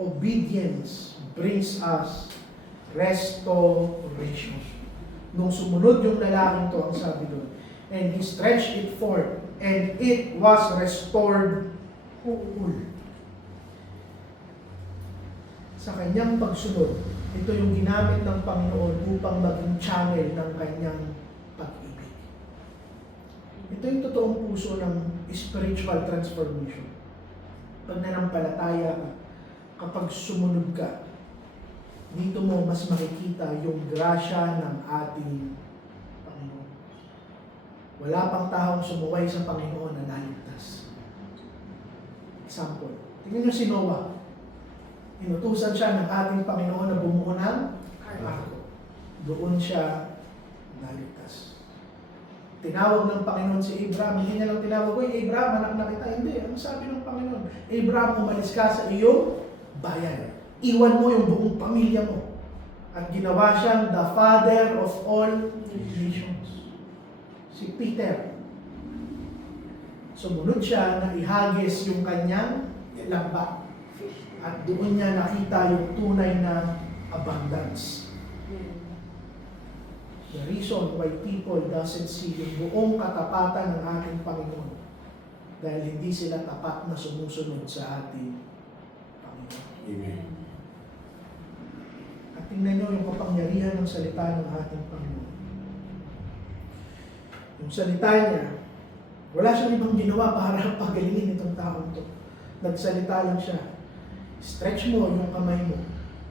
obedience brings us restoration. Nung sumunod yung lalaking to, ang sabi doon, and he stretched it forth, and it was restored whole. Sa kanyang pagsunod, ito yung ginamit ng Panginoon upang maging channel ng kanyang pag-ibig. Ito yung totoong puso ng spiritual transformation. Pag nanampalataya ka, kapag sumunod ka, dito mo mas makikita yung grasya ng ating Panginoon. Wala pang taong sumuway sa Panginoon na naligtas. Example, tingnan nyo si Noah. Inutusan siya ng ating Panginoon na bumuo ng arko. Doon siya naligtas. Tinawag ng Panginoon si Abraham. Hindi niya lang tinawag, "Uy, Abraham, anak na kita." Hindi. Ano sabi ng Panginoon? Abraham, umalis ka sa iyong bayan. Iwan mo yung buong pamilya mo. At ginawa siyang the father of all nations. Si Peter. Sumunod siya na ihagis yung kanyang lamba. At doon niya nakita yung tunay na abundance. The reason why people doesn't see yung buong katapatan ng ating Panginoon dahil hindi sila tapat na sumusunod sa ating Panginoon. Amen. At tingnan nyo yung kapangyarihan ng salita ng ating Panginoon. Yung salita niya, wala siyang ibang ginawa para pagalingin itong taong to. Nagsalita lang siya. Stretch mo yung kamay mo.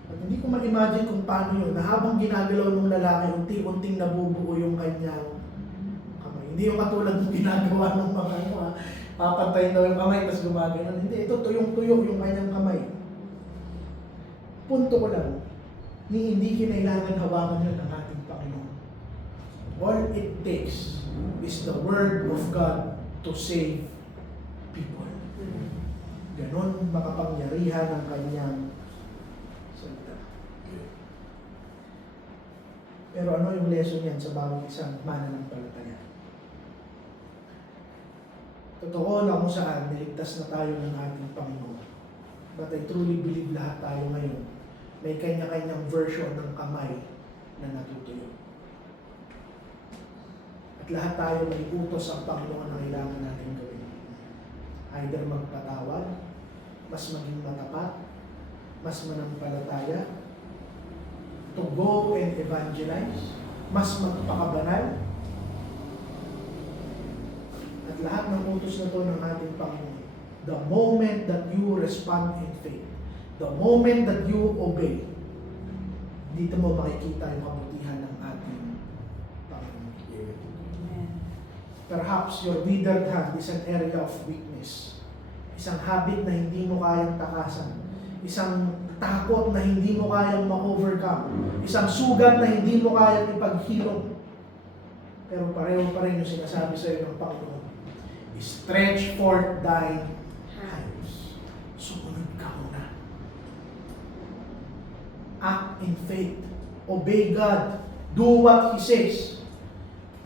At hindi ko ma-imagine kung paano yun, na habang ginagalaw ng lalaki, unti-unting nabubuo yung kanyang kamay. Hindi yung katulad ng ginagawa ng mga papantayin daw yung kamay, tapos gumagano. Hindi, ito tuyong-tuyo yung kanyang kamay. Punto ko lang, hindi kinailangan hawakan yun ng ating Panginoon. All it takes is the Word of God to save people. Ganon makapangyarihan ang kanyang salita. Pero ano yung lesson yan sa bawat isang mananampalataya? Totoo na kung saan niligtas na tayo ng ating Panginoon. But I truly believe lahat tayo ngayon may kanya-kanyang version ng kamay na natutuyo. At lahat tayo may utos ang Panginoon na kailangan natin gawin. Either magpatawad, mas maging matapat, mas manampalataya, to go and evangelize, mas magpakabanal. At lahat ng utos na to ng ating Panginoon, the moment that you respond in faith, the moment that you obey, dito mo makikita yung kabutihan ng ating Panginoon. Perhaps your withered hand is an area of weakness. Isang habit na hindi mo kayang takasan. Isang takot na hindi mo kayang ma-overcome. Isang sugat na hindi mo kayang ipaghilom. Pero pareho pa rin yung sinasabi sa iyo ng Panginoon. Stretch forth thy hands. Act in faith. Obey God. Do what He says.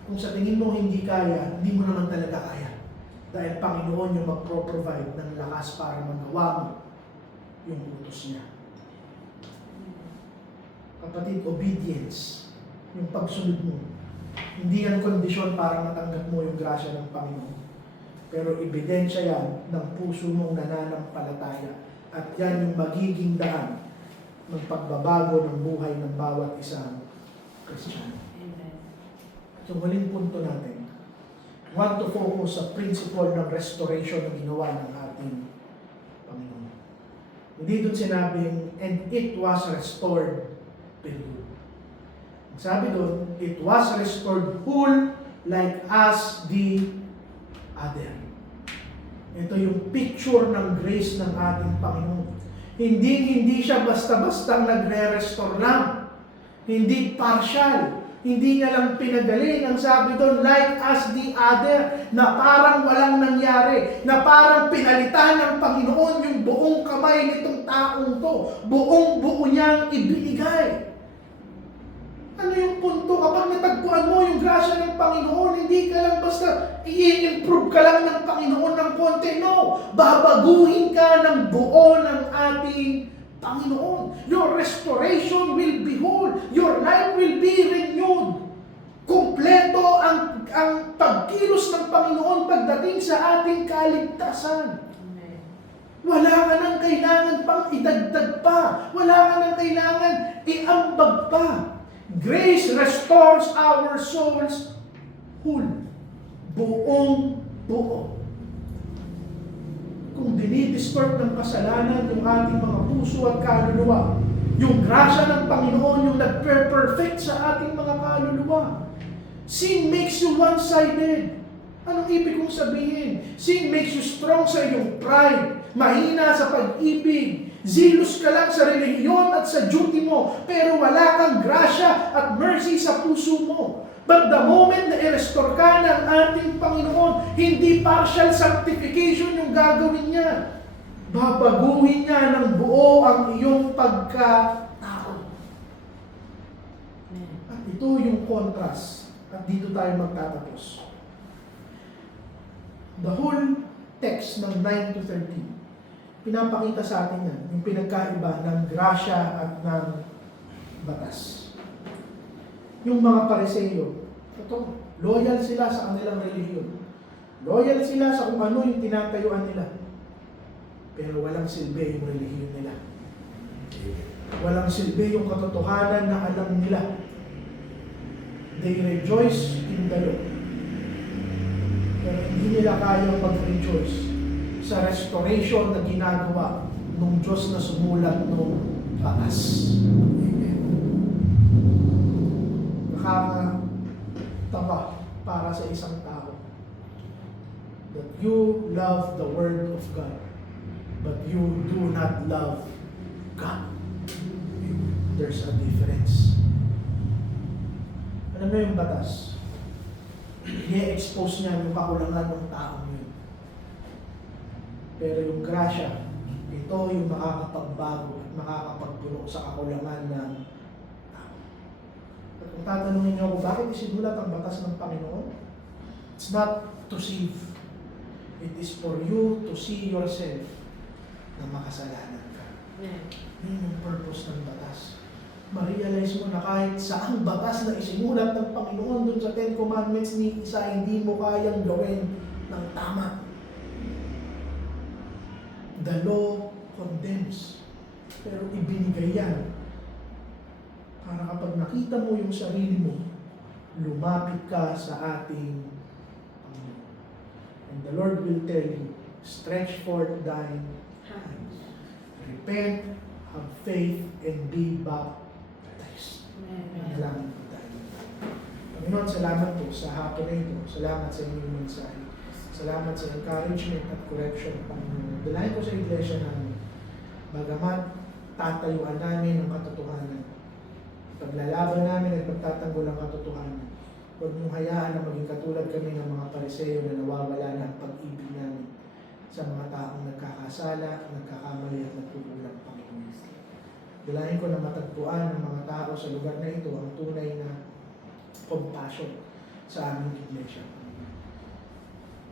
Kung sa tingin mo hindi kaya, hindi mo naman talaga kaya. Dahil Panginoon yung magpro-provide ng lakas para magawa mo yung utos niya. Kapatid, obedience. Yung pagsunod mo. Hindi yan kondisyon para matanggap mo yung grasya ng Panginoon. Pero ebidensya yan ng puso mong nananampalataya. At yan yung magiging daan ng pagbabago ng buhay ng bawat isang Kristiyano. Amen. At yung huling punto natin, want to focus sa principle ng restoration na ginawa ng ating Panginoon. Hindi doon sinabing, and it was restored, period. Ang sabi doon, it was restored whole like as the other. Ito yung picture ng grace ng ating Panginoon. Hindi siya basta-basta nagre-restore lang. Hindi partial. Hindi niya lang pinagaling. Ang sabi doon, like as the other, na parang walang nangyari, na parang pinalitan ng Panginoon yung buong kamay nitong taong to. Buong-buo niyang ibinigay. Ano yung punto? Kapag natagpuan mo yung grasya ng Panginoon, hindi ka lang basta i-improve ka lang ng Panginoon ng konti. No! Babaguhin ka ng buo ng ating Panginoon. Your restoration will be whole. Your life will be renewed. Kumpleto ang pagkilos ng Panginoon pagdating sa ating kaligtasan. Amen. Wala ka nang kailangan pang idagdag pa. Wala ka nang kailangan iambag pa. Grace restores our souls whole. Buong buo. Kung dinidistort ng kasalanan yung ating mga puso at kaluluwa, yung grasya ng Panginoon yung nagpe-perfect sa ating mga kaluluwa. Sin makes you one-sided. Anong ibig kong sabihin? Sin makes you strong sa iyong pride, mahina sa pag-ibig, zealous ka lang sa relihiyon at sa duty mo, pero wala kang grasya at mercy sa puso mo. But the moment na i-restore ka ng ating Panginoon, hindi partial sanctification yung gagawin niya. Babaguhin niya ng buo ang iyong pagkatao. At ito yung contrast. At dito tayo magtatapos. The whole text ng 9 to 13, pinapakita sa atin yan, yung pinagkaiba ng grasya at ng batas. Yung mga Pariseo, ito, loyal sila sa kanilang relihiyon. Loyal sila sa kung ano yung tinatayuan nila. Pero walang silbi yung relihiyon nila. Walang silbi yung katotohanan na alam nila. They rejoice in the Lord. Pero hindi nila kayang mag-rejoice sa restoration na ginagawa ng Diyos na sumulat ng batas. Amen. Nakakatawa para sa isang tao that you love the Word of God, but you do not love God. There's a difference. Alam mo yung batas? I-expose niya yung kakulangan ng taong yun. Pero yung grasya, ito yung makakapagbago at makakapagpuno sa kakulangan ng tao. At kung tatanungin niyo ako, bakit isinulat ang batas ng Panginoon? It's not to save. It is for you to see yourself na makasalanan ka. Yun yung purpose ng batas. Ma-realize mo na kahit saang batas na isinulat ng Panginoon dun sa 10 Commandments ni isa, hindi mo kayang gawin ng tama. The law condemns. Pero ibinigay yan para kapag nakita mo yung sarili mo, lumapit ka sa ating Panginoon. And the Lord will tell you, stretch forth thine hands. Repent, have faith, and be baptized. Manalangin po tayo. Panginoon, salamat po sa hapon na ito. Salamat sa inyong mensahe. Salamat sa encouragement at correction, Panginoon. Dalayan ko sa iglesia namin. Bagamat tatayuan namin ang katotohanan. Paglalaban namin at pagtatanggol ang katotohanan. Huwag mong hayaan na maging katulad kami ng mga Pariseo na nawawala na ang pag-ibig namin sa mga taong nagkakasala, nagkakamali at nagkukulang, Panginoon. Dalahin ko na matagpuan ng mga tao sa lugar na ito ang tunay na compassion sa aming iglesia.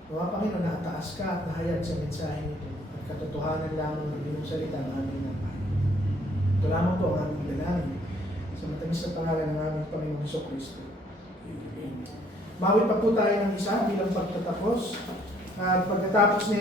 Mga Panginoon, nataas ka at nahayag sa mensahe nito at katotohanan lamang ng iyong salita ng aming napay. Ito lamang po ang aming dalangin sa matamis na pangalan ng aming Panginoong Jesucristo. Amen. Mawit pa po tayo ng isa bilang pagtatapos. At pagkatapos nito,